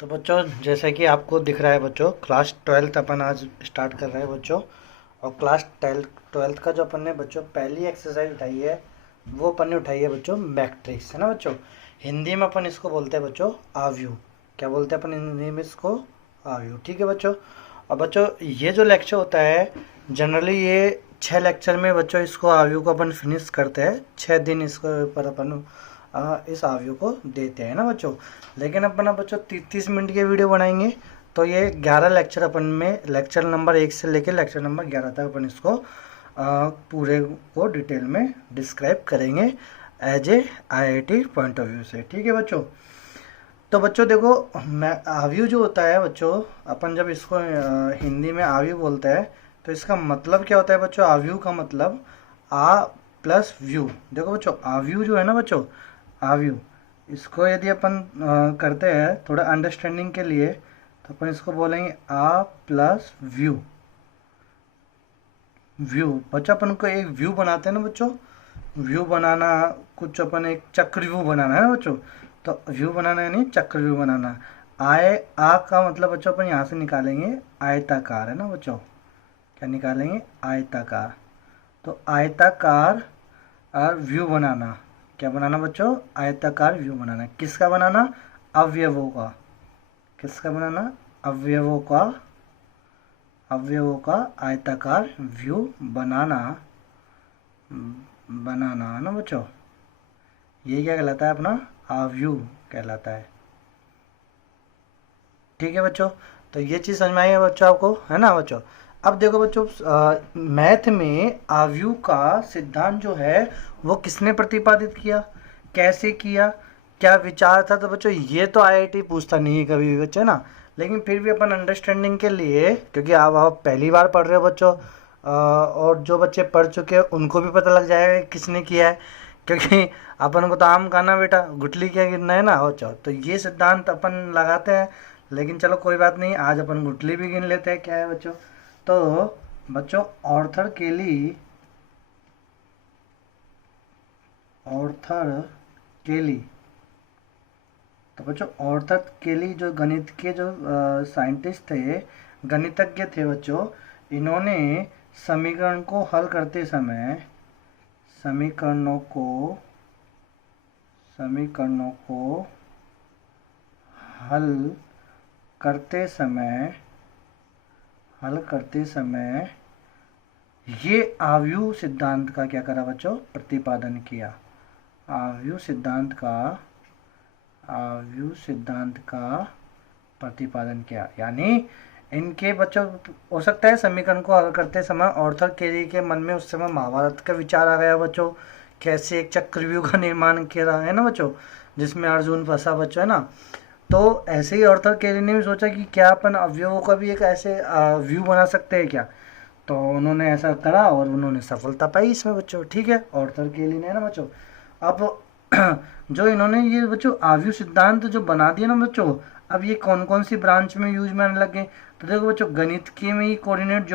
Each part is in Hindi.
तो बच्चों, जैसे कि आपको दिख रहा है बच्चों, क्लास ट्वेल्थ अपन आज स्टार्ट कर रहे हैं बच्चों। और क्लास ट्वेल्थ का जो अपन ने बच्चों पहली एक्सरसाइज उठाई है, वो अपन ने उठाई है बच्चों मैट्रिक्स, है ना बच्चों। हिंदी में अपन इसको बोलते हैं बच्चों आव्यूह। क्या बोलते हैं अपन हिंदी में इसको? आव्यूह। ठीक है बच्चों। और बच्चों, ये जो लेक्चर होता है, जनरली ये 6 लेक्चर में बच्चों इसको आव्यूह को अपन फिनिश करते हैं। 6 दिन इसको पर अपन इस आव्यूह को देते हैं ना बच्चों। लेकिन अपन अब बच्चों 30 मिनट के वीडियो बनाएंगे, तो ये 11 लेक्चर अपन में, लेक्चर नंबर 1 से लेकर लेक्चर नंबर 11 तक अपन इसको पूरे को डिटेल में डिस्क्राइब करेंगे as a IIT point of view से। ठीक है बच्चों। तो बच्चों देखो, मैं आव्यूह जो होता है बच्चों, अपन जब इसको हिंदी में आव्यूह बोलते हैं, तो इसका मतलब क्या होता है बच्चों? आव्यूह का मतलब आ प्लस व्यू। देखो बच्चों, आव्यूह जो है ना बच्चों, आव्यूह, इसको यदि अपन करते हैं थोड़ा अंडरस्टैंडिंग के लिए, तो अपन इसको बोलेंगे आ प्लस व्यू। व्यू बच्चों, अपन को एक व्यू बनाते हैं ना बच्चों। व्यू बनाना, कुछ अपन एक चक्रव्यूह बनाना है ना बच्चों। तो व्यू बनाना यानी चक्रव्यूह बनाना। आए आ का मतलब बच्चों अपन यहाँ से निकालेंगे आयताकार, है ना बच्चों। क्या निकालेंगे? आयताकार। तो आयताकार और व्यू बनाना, क्या बनाना बच्चों? आयताकार व्यू बनाना। किसका बनाना? अवयवों का। किसका बनाना? अवयवों का। अवयवों का आयताकार व्यू बनाना, बनाना, है ना बच्चों। ये क्या कहलाता है? अपना आव्यूह कहलाता है। ठीक है बच्चों। तो ये चीज़ समझ में आई है बच्चों आपको, है ना बच्चों। अब देखो बच्चों, मैथ में आव्यूह का सिद्धांत जो है वो किसने प्रतिपादित किया, कैसे किया, क्या विचार था? तो बच्चों ये तो आईआईटी पूछता नहीं है कभी भी बच्चे ना, लेकिन फिर भी अपन अंडरस्टैंडिंग के लिए, क्योंकि आप पहली बार पढ़ रहे हो बच्चों, और जो बच्चे पढ़ चुके हैं उनको भी पता लग जाएगा किसने किया है, क्योंकि अपन को तो आम खाना बेटा, गुठली क्या गिनना है ना बच्चों। तो ये सिद्धांत अपन लगाते हैं, लेकिन चलो कोई बात नहीं, आज अपन गुठली भी गिन लेते हैं। क्या है बच्चों? तो बच्चों, ऑर्थर केली, ऑर्थर केली, तो बच्चों ऑर्थर केली जो गणित के जो साइंटिस्ट थे, गणितज्ञ थे बच्चों, इन्होंने समीकरण को हल करते समय, समीकरणों को हल करते समय ये आव्यूह सिद्धांत का क्या करा बच्चों? प्रतिपादन किया। आव्यूह सिद्धांत का प्रतिपादन किया। यानी इनके बच्चों, हो सकता है समीकरण को हल करते समय ऑर्थर केली के मन में उस समय महाभारत का विचार आ गया बच्चों, कैसे एक चक्रव्यूह का निर्माण किया है ना बच्चों, जिसमें अर्जुन फंसा बच्चों, है ना। तो ऐसे ही ऑर्थर केली ने भी सोचा कि क्या अपन अवयवों का भी एक ऐसे व्यू बना सकते हैं क्या। तो उन्होंने ऐसा करा और उन्होंने सफलता पाई इसमें बच्चों। ठीक है, ऑर्थर केली ने, ना बच्चों। अब जो इन्होंने ये बच्चों आव्यूह सिद्धांत जो बना दिया ना बच्चों, अब ये कौन कौन सी ब्रांच में यूज में आने लगे? तो देखो बच्चों, गणित के में ही कोऑर्डिनेट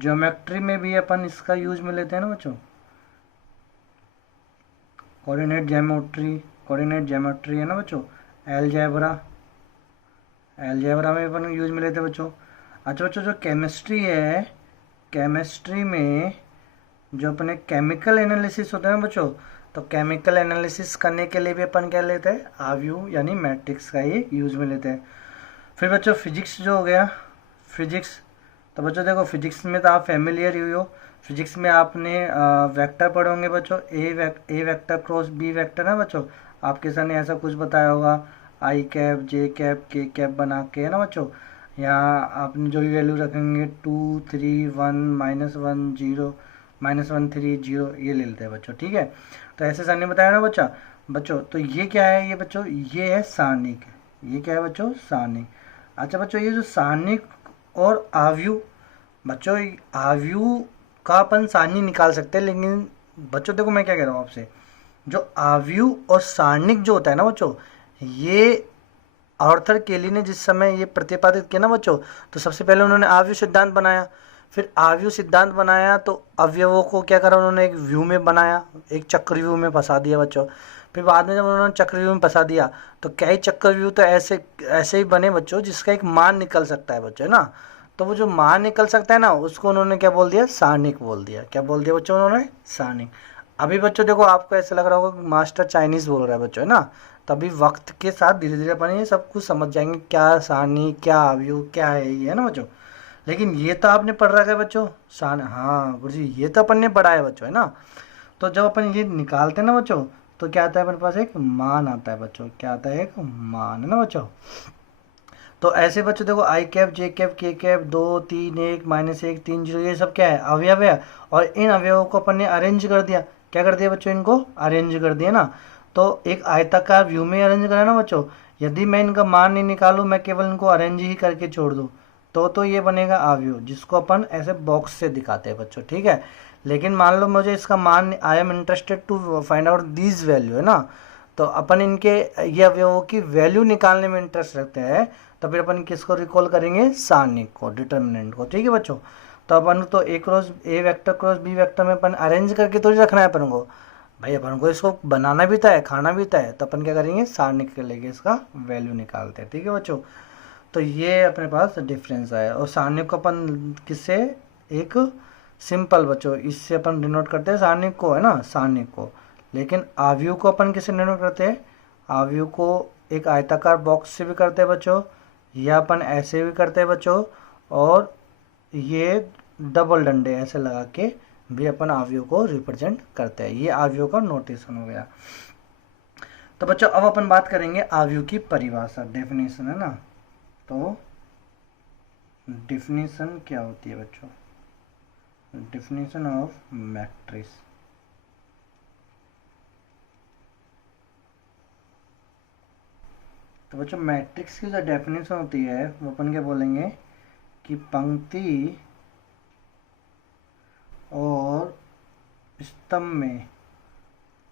ज्योमेट्री में भी अपन इसका यूज में लेते हैं ना बच्चों। कोऑर्डिनेट ज्योमेट्री है ना बच्चों। एलजेब्रा में अपन यूज में लेते हैं बच्चों। अच्छा बच्चों, जो केमिस्ट्री है, केमिस्ट्री में जो अपने केमिकल एनालिसिस होता है ना बच्चों, तो केमिकल एनालिसिस करने के लिए भी अपन क्या लेते हैं? आव्यूह यानी मैट्रिक्स का ही यूज में लेते हैं। फिर बच्चों फिजिक्स जो हो गया, फिजिक्स, तो बच्चों देखो फिजिक्स में तो आप फैमिलियर हुई हो। फिजिक्स में आपने वेक्टर पढ़े होंगे बच्चों, ए वेक्टर क्रॉस बी वेक्टर है बच्चों। आपके सर ने ऐसा कुछ बताया होगा, आई कैप, जे कैप, के कैप बना के, है ना बच्चों। यहाँ आपने जो भी वैल्यू रखेंगे 2 3 1 -1 0 -1 3 0, ये ले लेते हैं बच्चों। ठीक है, तो ऐसे सर ने बताया ना बच्चों। तो ये क्या है ये बच्चों? ये है सारणिक। ये क्या है बच्चों? सारणिक। अच्छा बच्चों, ये जो सारणिक और आव्यूह, बच्चों आव्यूह का अपन सारणी निकाल सकते हैं, लेकिन बच्चों देखो मैं क्या कह रहा हूँ आपसे, जो आव्यूह और सारणिक जो होता है ना बच्चों, ये ऑर्थर केली ने जिस समय ये प्रतिपादित किया ना बच्चों, तो सबसे पहले उन्होंने आव्यूह सिद्धांत बनाया। फिर आव्यूह सिद्धांत बनाया तो अवयवों को क्या करा उन्होंने, एक व्यू में बनाया, एक चक्रव्यूह में फंसा दिया बच्चों। फिर बाद में जब उन्होंने चक्रव्यूह में फंसा दिया तो कई चक्रव्यूह तो ऐसे ऐसे ही बने बच्चों जिसका एक मान निकल सकता है बच्चों, है ना। तो वो जो मान निकल सकता है ना उसको उन्होंने क्या बोल दिया, सारणिक बोल दिया। क्या बोल दिया बच्चों उन्होंने, सारणिक। अभी बच्चों देखो आपको ऐसा लग रहा होगा कि मास्टर चाइनीज बोल रहा है बच्चों, है ना। तभी वक्त के साथ धीरे धीरे अपन ये सब कुछ समझ जाएंगे, क्या सारणी, क्या अवयव, क्या है ये, है ना बच्चों। लेकिन ये तो आपने पढ़ रखा है बच्चों, हाँ गुरु जी ये तो अपन ने पढ़ा है बच्चों, है ना। तो जब अपन ये निकालते हैं ना बच्चों तो क्या आता है अपने पास, एक मान आता है बच्चों। क्या आता है, एक मान, है ना बच्चों। तो ऐसे बच्चों देखो आई कैप, जे कैप, के कैप, 2 3 1 -1 3 0 ये सब क्या है, अवयव है। और इन अवयवों को अपन ने अरेंज कर दिया। क्या कर दिया बच्चों, इनको अरेंज कर दिया ना। तो एक आयताकार व्यू में अरेंज करा ना बच्चों। यदि मैं इनका मान नहीं निकालूं, मैं केवल इनको अरेंज ही करके छोड़ दूं तो ये बनेगा अवयव, जिसको अपन ऐसे बॉक्स से दिखाते हैं बच्चों, ठीक है। लेकिन मान लो मुझे इसका मान, I am interested to find out this value, है ना। तो अपन इनके ये अवयवों की वैल्यू निकालने में इंटरेस्ट रखते हैं, तो फिर अपन किसको रिकॉल करेंगे, सारणिक को, डिटर्मिनेंट को, ठीक है बच्चों। तो अपन तो a cross a vector cross b vector में अपन अरेंज करके थोड़ी रखना है अपन को, भाई अपन को इसको बनाना भी था, खाना भी था। तो अपन क्या करेंगे, सारणिक के लेके इसका वैल्यू निकालते हैं, ठीक है बच्चों। तो ये अपने पास डिफरेंस आया। और सारणिक को अपन किससे, एक सिंपल बच्चों इससे अपन डिनोट करते हैं सारणिक को, है ना, सारणिक को। लेकिन आव्यूह को अपन किससे डिनोट करते हैं, आव्यूह को एक आयताकार बॉक्स से भी करते हैं बच्चों, या अपन ऐसे भी करते हैं बच्चों, और ये डबल डंडे ऐसे लगा के भी अपन आव्यूह को रिप्रेजेंट करते हैं। ये आव्यूह का नोटेशन हो गया। तो बच्चों अब अपन बात करेंगे आव्यूह की परिभाषा, डेफिनेशन, है ना। तो डेफिनेशन क्या होती है बच्चों, डेफिनेशन ऑफ मैट्रिक्स। तो बच्चों मैट्रिक्स की जो डेफिनेशन होती है वो अपन क्या बोलेंगे कि पंक्ति और स्तंभ में,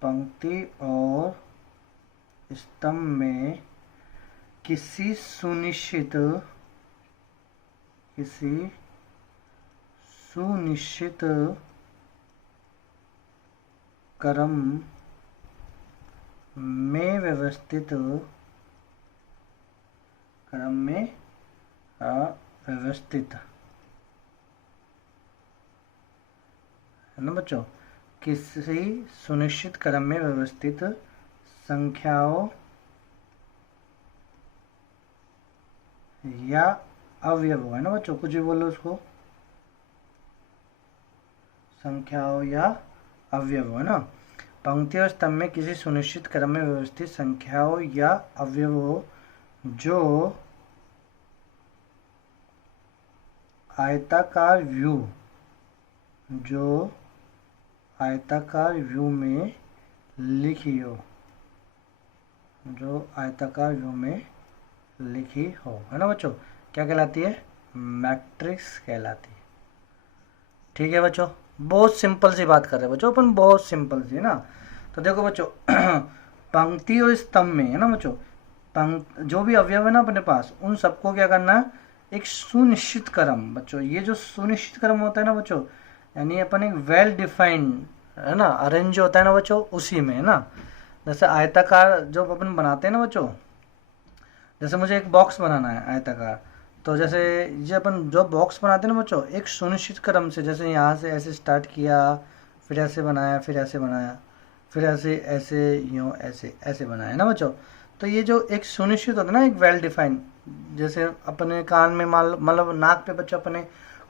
पंक्ति और स्तंभ में किसी सुनिश्चित क्रम में व्यवस्थित, क्रम में व्यवस्थित, है ना बच्चों, किसी सुनिश्चित क्रम में व्यवस्थित संख्याओं या अवयव, है ना बच्चों, कुछ भी बोलो उसको, संख्याओं या अवयव, है ना। पंक्ति और स्तंभ में किसी सुनिश्चित क्रम में व्यवस्थित संख्याओं या अवयवों जो आयताकार व्यू, में लिखी हो, जो आयताकार व्यू में लिखी हो, है ना बच्चों, क्या कहलाती है, मैट्रिक्स कहलाती है, ठीक है बच्चों। बहुत सिंपल सी बात कर रहे हैं बच्चों अपन, बहुत सिंपल सी, है ना। तो देखो बच्चों पंक्ति और स्तंभ में, है ना बच्चों, जो भी अवयव है ना अपने पास, उन सबको क्या करना है, एक सुनिश्चित क्रम बच्चों। ये जो सुनिश्चित क्रम होता है ना बच्चों, यानी अपन एक वेल डिफाइंड, है ना, अरेंज होता है ना बच्चों, उसी में, है ना। जैसे आयताकार जो अपन बनाते हैं ना बच्चों, जैसे मुझे एक बॉक्स बनाना है आयताकार, तो जैसे ये अपन जो बॉक्स बनाते हैं ना बच्चों, एक सुनिश्चित क्रम से, जैसे यहाँ से ऐसे स्टार्ट किया, फिर ऐसे बनाया, फिर ऐसे बनाया, फिर ऐसे ऐसे यूँ ऐसे ऐसे बनाया ना बच्चों। तो ये जो एक सुनिश्चित होता है ना, एक वेल डिफाइंड, जैसे अपने कान में मतलब नाक पे बच्चों अपने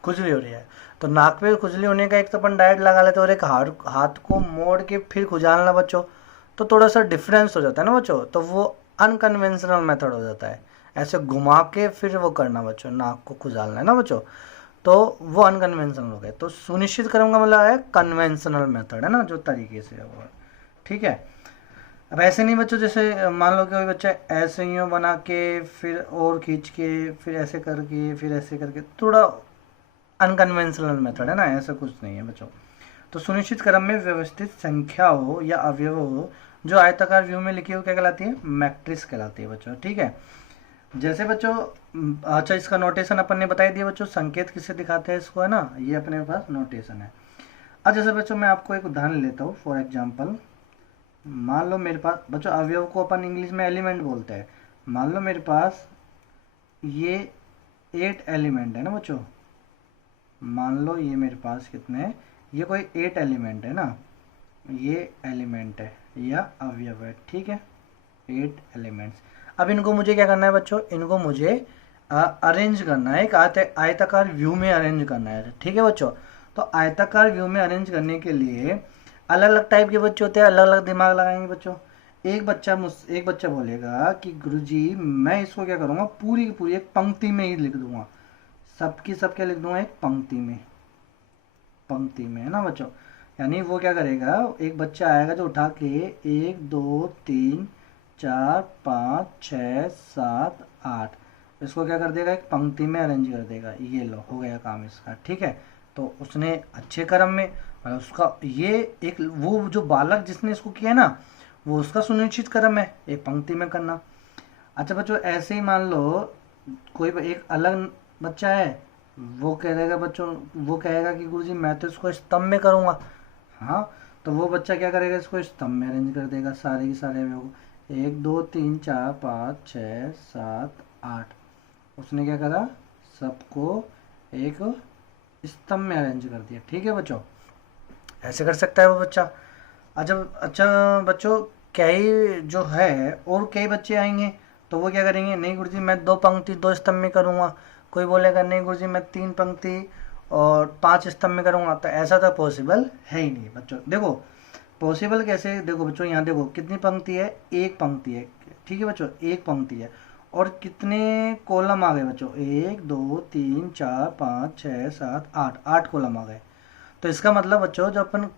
खुजली हो रही है, तो नाक पे खुजली होने का एक तो अपन डायरेक्ट लगा लेते हैं, और एक हाथ को मोड़ के फिर खुजालना बच्चों, तो थोड़ा सा डिफरेंस हो जाता है ना बच्चों। तो वो अनकन्वेंशनल मेथड हो जाता है, ऐसे घुमा के फिर वो करना बच्चों, नाक को खुजालना, है ना बच्चों। तो वो अनकन्वेंशनल हो गए। तो सुनिश्चित क्रम का मतलब है कन्वेंशनल मेथड, है ना, जो तरीके से है वो, ठीक है। अब ऐसे नहीं बच्चों, जैसे मान लो कि कोई बच्चा ऐसे यूँ बना के फिर और खींच के फिर ऐसे करके फिर ऐसे करके, थोड़ा अनकन्वेंशनल मेथड है ना, ऐसा कुछ नहीं है बच्चों। तो सुनिश्चित क्रम में व्यवस्थित संख्या हो या अवयव हो जो आयताकार व्यू में लिखी हो, क्या कहलाती है, मैट्रिक्स कहलाती है बच्चों, ठीक है। जैसे बच्चों अच्छा इसका नोटेशन अपन ने बता दिया बच्चों, संकेत किससे दिखाते हैं इसको, है ना, ये अपने पास नोटेशन है। अब जैसे बच्चों मैं आपको एक उदाहरण लेता हूँ, फॉर एग्जांपल मान लो मेरे पास बच्चों, अवयव को अपन इंग्लिश में एलिमेंट बोलते हैं। मान लो मेरे पास ये 8 एलिमेंट है ना बच्चों, मान लो ये मेरे पास कितने हैं, ये कोई 8 एलिमेंट है ना, ये एलिमेंट है या अवयव है, ठीक है, 8 एलिमेंट्स। अब इनको मुझे क्या करना है बच्चों, इनको मुझे अरेंज करना है, एक आयताकार व्यू में अरेंज करना है, ठीक है बच्चों। तो आयताकार व्यू में अरेंज करने के लिए अलग अलग टाइप के बच्चे होते हैं, अलग अलग दिमाग लगाएंगे बच्चों। एक बच्चा बोलेगा कि गुरुजी मैं इसको क्या करूँगा, पूरी की पूरी एक पंक्ति में ही लिख दूंगा, सबकी सब क्या लिख दूंगा, एक पंक्ति में, है ना बच्चों। यानी वो क्या करेगा, एक बच्चा आएगा जो उठा के 1 2 3 4 5 6 7 8 इसको क्या कर देगा, एक पंक्ति में अरेंज कर देगा। ये लो हो गया काम इसका, ठीक है। तो उसने अच्छे क्रम में, मतलब उसका ये एक वो जो बालक जिसने इसको किया ना, वो उसका सुनिश्चित क्रम है एक पंक्ति में करना। अच्छा बच्चों ऐसे ही मान लो कोई एक अलग बच्चा है, वो कहेगा बच्चों, वो कहेगा कि गुरुजी मैं तो इसको स्तंभ में करूँगा। हाँ, तो वो बच्चा क्या करेगा, इसको स्तंभ में अरेंज कर देगा सारे के सारे अवयव को, 1 2 3 4 5 6 7 8। उसने क्या करा, सबको एक स्तंभ में अरेंज कर दिया, ठीक है बच्चों। ऐसे कर सकता है वो बच्चा। अच्छा अच्छा बच्चों, कई जो है और कई बच्चे आएंगे तो वो क्या करेंगे, नहीं गुरुजी मैं 2 पंक्ति 2 स्तंभ में करूँगा। कोई बोलेगा नहीं गुरुजी मैं 3 पंक्ति और 5 स्तंभ में करूँगा। तो ऐसा तो पॉसिबल है ही नहीं बच्चों। देखो पॉसिबल कैसे, देखो बच्चों यहाँ देखो कितनी पंक्ति है, एक पंक्ति है, ठीक है बच्चों, एक पंक्ति है। और कितने कॉलम आ गए बच्चों, 1 2 3 4 5 6 7 8, 8 कॉलम आ गए। तो इसका मतलब बच्चों जब अपन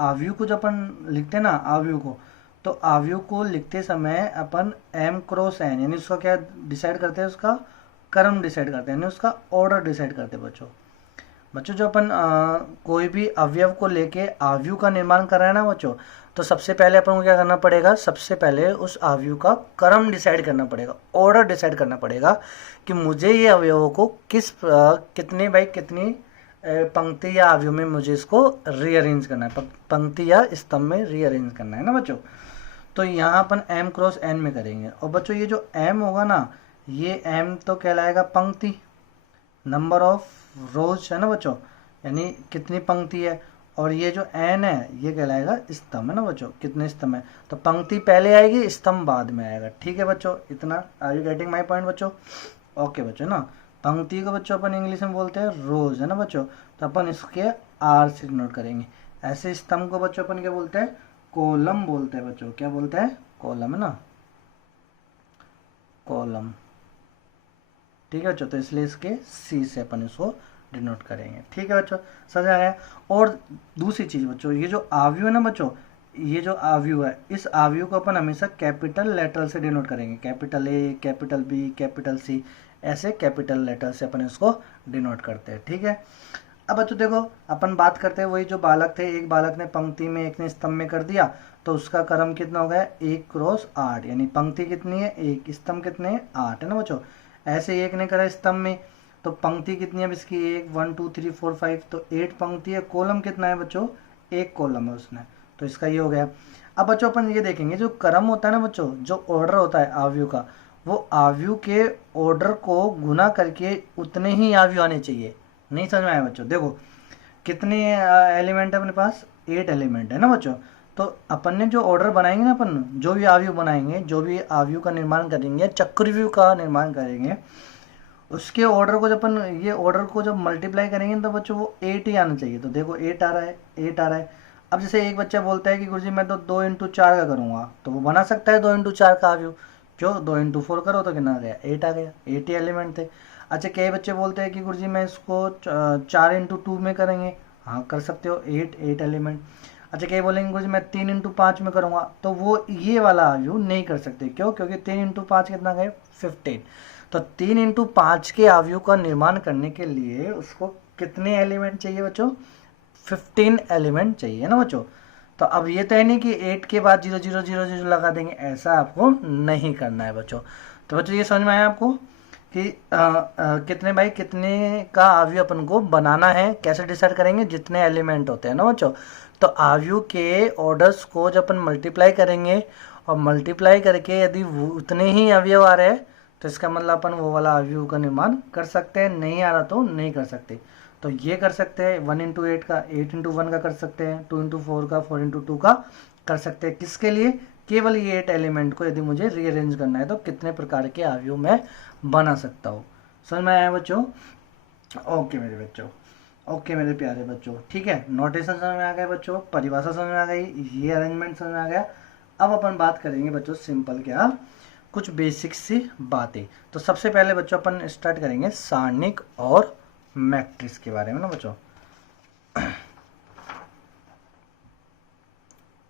आव्यूह को जब अपन लिखते हैं ना, आव्यूह को, तो आव्यूह को लिखते समय अपन m क्रॉस n यानी उसका क्या डिसाइड करते हैं, उसका क्रम डिसाइड करते हैं, यानी उसका ऑर्डर डिसाइड करते हैं बच्चों। बच्चों जो अपन कोई भी अवयव को लेके आव्यूह का निर्माण कर रहे हैं ना बच्चों, तो सबसे पहले अपन को क्या करना पड़ेगा, सबसे पहले उस आव्यूह का क्रम डिसाइड करना पड़ेगा, ऑर्डर डिसाइड करना पड़ेगा कि मुझे ये अवयवों को कितने बाई कितनी पंक्ति या आव्यूह में मुझे इसको रीअरेंज करना है, पंक्ति या स्तंभ में रीअरेंज करना है ना बच्चों। तो यहाँ अपन m क्रॉस n में करेंगे। और बच्चों ये जो m होगा ना, ये m तो कहलाएगा पंक्ति, नंबर ऑफ रोज है ना बच्चों, यानी कितनी पंक्ति है। और ये जो n है ये कहलाएगा स्तंभ, है ना बच्चों, कितने स्तंभ है। तो पंक्ति पहले आएगी, स्तंभ बाद में आएगा, ठीक है बच्चों। इतना are you getting my point बच्चों? ओके बच्चों ना, पंक्ति को बच्चों अपन इंग्लिश में बोलते हैं रोज, है ना बच्चों। तो अपन इसके आर से नोट करेंगे। ऐसे स्तंभ को बच्चों अपन क्या बोलते हैं, कॉलम बोलते हैं बच्चों। क्या बोलते हैं, कॉलम, है ना, कॉलम, ठीक है बच्चों। तो इसलिए इसके सी से अपन इसको डिनोट करेंगे, ठीक है बच्चों, समझ आ गया। और दूसरी चीज बच्चों, ये जो आव्यूह है ना बच्चों, ये जो आव्यूह है, इस आव्यूह को अपन हमेशा कैपिटल लेटर से डिनोट करेंगे, capital A, capital B, capital C, ऐसे कैपिटल लेटर से अपन इसको डिनोट करते हैं, ठीक है। अब बच्चों देखो अपन बात करते हैं, वही जो बालक थे, एक बालक ने पंक्ति में, एक ने स्तंभ में कर दिया, तो उसका क्रम कितना हो गया, 1 क्रॉस 8, यानी पंक्ति कितनी है 1, स्तंभ कितने हैं 8, है ना बच्चों। ऐसे एक ने करा स्तंभ में, तो पंक्ति कितनी है इसकी 1 1 2 3 4 5, तो 8 पंक्ति है। कॉलम कितना है बच्चों, 1 कॉलम है उसने, तो इसका ये हो गया। अब बच्चों अपन ये देखेंगे जो क्रम होता है ना बच्चों, जो ऑर्डर होता है आव्यूह का, वो आव्यूह के ऑर्डर को गुना करके उतने ही आव्यूह आने चाहिए। नहीं समझ में आया बच्चों? देखो कितने एलिमेंट है अपने पास, 8 एलिमेंट है ना बच्चों। तो अपन ने जो ऑर्डर बनाएंगे ना, अपन जो भी आव्यूह बनाएंगे, जो भी आव्यूह का निर्माण करेंगे, चक्रव्यूह का निर्माण करेंगे, उसके ऑर्डर को जब अपन ये ऑर्डर को जब मल्टीप्लाई करेंगे तो बच्चों वो 8 ही आना चाहिए। तो देखो 8 आ रहा है, 8 आ रहा है। अब जैसे एक बच्चा बोलता है कि गुरुजी मैं तो 2 इंटू 4 का करूँगा, तो वो बना सकता है 2 इंटू 4 का आव्यूह। क्यों, 2 इंटू 4 करो तो कितना आ गया, 8 आ गया, 8 ही एलिमेंट थे। अच्छा कई बच्चे बोलते हैं कि गुरुजी मैं इसको 4 इंटू 2 में करेंगे, हाँ कर सकते हो, 8 एलिमेंट। अच्छा कई बोलेंगे गुरुजी मैं 3 इंटू 5 में करूँगा, तो वो ये वाला आव्यूह नहीं कर सकते। क्यों, क्योंकि 3 इंटू 5 कितना गए 15। तो 3 इंटू 5 के आव्यूह का निर्माण करने के लिए उसको कितने एलिमेंट चाहिए बच्चों, 15 एलिमेंट चाहिए ना बच्चों। तो अब ये तो है नहीं कि 8 के बाद 0 0 0 0 लगा देंगे, ऐसा आपको नहीं करना है बच्चों। तो बच्चों ये समझ में आया आपको कि कितने बाई कितने का आव्यूह अपन को बनाना है, कैसे डिसाइड करेंगे, जितने एलिमेंट होते हैं ना बच्चों। तो आव्यूह के ऑर्डर्स को जब अपन मल्टीप्लाई करेंगे और मल्टीप्लाई करके यदि उतने ही अवयव आ रहे हैं तो इसका मतलब अपन वो वाला आव्यूह का निर्माण कर सकते हैं, नहीं आ रहा तो नहीं कर सकते। तो ये कर सकते हैं 1 इंटू 8 का, 8 इंटू 1 का कर सकते हैं, 2 इंटू 4 का, 4 इंटू 2 का कर सकते हैं। किसके लिए? केवल ये 8 एलिमेंट को यदि मुझे रीअरेंज करना है तो कितने प्रकार के आव्यूह मैं बना सकता हूँ। समझ में आया बच्चों? ओके मेरे बच्चों, ओके मेरे प्यारे बच्चों, ठीक है। नोटेशन समझ में आ गया बच्चों, परिभाषा समझ में आ गई, ये अरेंजमेंट समझ में आ गया। अब अपन बात करेंगे बच्चों सिंपल क्या, कुछ बेसिक सी बातें। तो सबसे पहले बच्चों अपन स्टार्ट करेंगे सारणिक और मैट्रिक्स के बारे में ना बच्चों।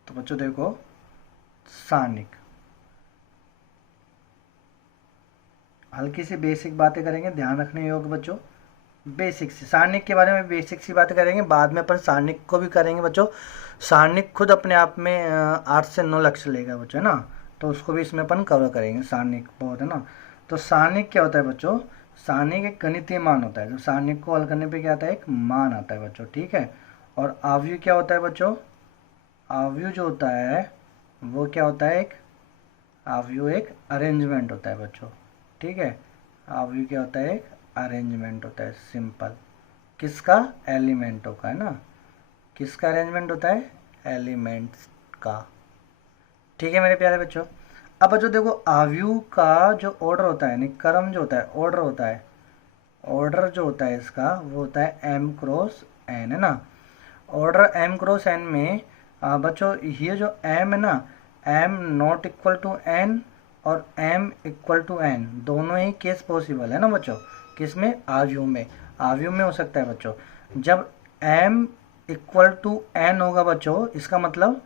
तो बच्चों देखो, सारणिक, हल्की सी बेसिक बातें करेंगे, ध्यान रखने योग्य बच्चों। बेसिक सी सारणिक के बारे में बेसिक सी बातें करेंगे, बाद में अपन सारणिक को भी करेंगे बच्चों। सारणिक खुद अपने आप में 8 से 9 लक्ष्य लेगा बच्चों, है ना, तो उसको भी इसमें अपन कवर करेंगे। सारणिक बहुत है ना। तो सारणिक क्या होता है बच्चों? सारणिक एक गणितीय मान होता है, जो सारणिक को हल करने पे क्या आता है, एक मान आता है बच्चों, ठीक है। और आव्यूह क्या होता है बच्चों? आव्यूह जो होता है वो क्या होता है, एक आव्यूह एक अरेंजमेंट होता है बच्चों, ठीक है। आव्यूह क्या होता है? एक अरेंजमेंट होता है, सिंपल। किसका? एलिमेंटों का, है ना। किसका अरेंजमेंट होता है? एलिमेंट्स का, ठीक है मेरे प्यारे बच्चों। अब बच्चों देखो, आव्यूह का जो ऑर्डर होता है, यानी क्रम जो होता है, ऑर्डर होता है, ऑर्डर जो होता है इसका वो होता है m क्रॉस n, है ना। ऑर्डर m क्रॉस n में बच्चों ये जो m है ना, m not equal to n और m इक्वल टू n, दोनों ही केस पॉसिबल है ना बच्चों। किसमें? आव्यूह में। आव्यूह में हो सकता है बच्चों जब m इक्वल टू n होगा बच्चों, इसका मतलब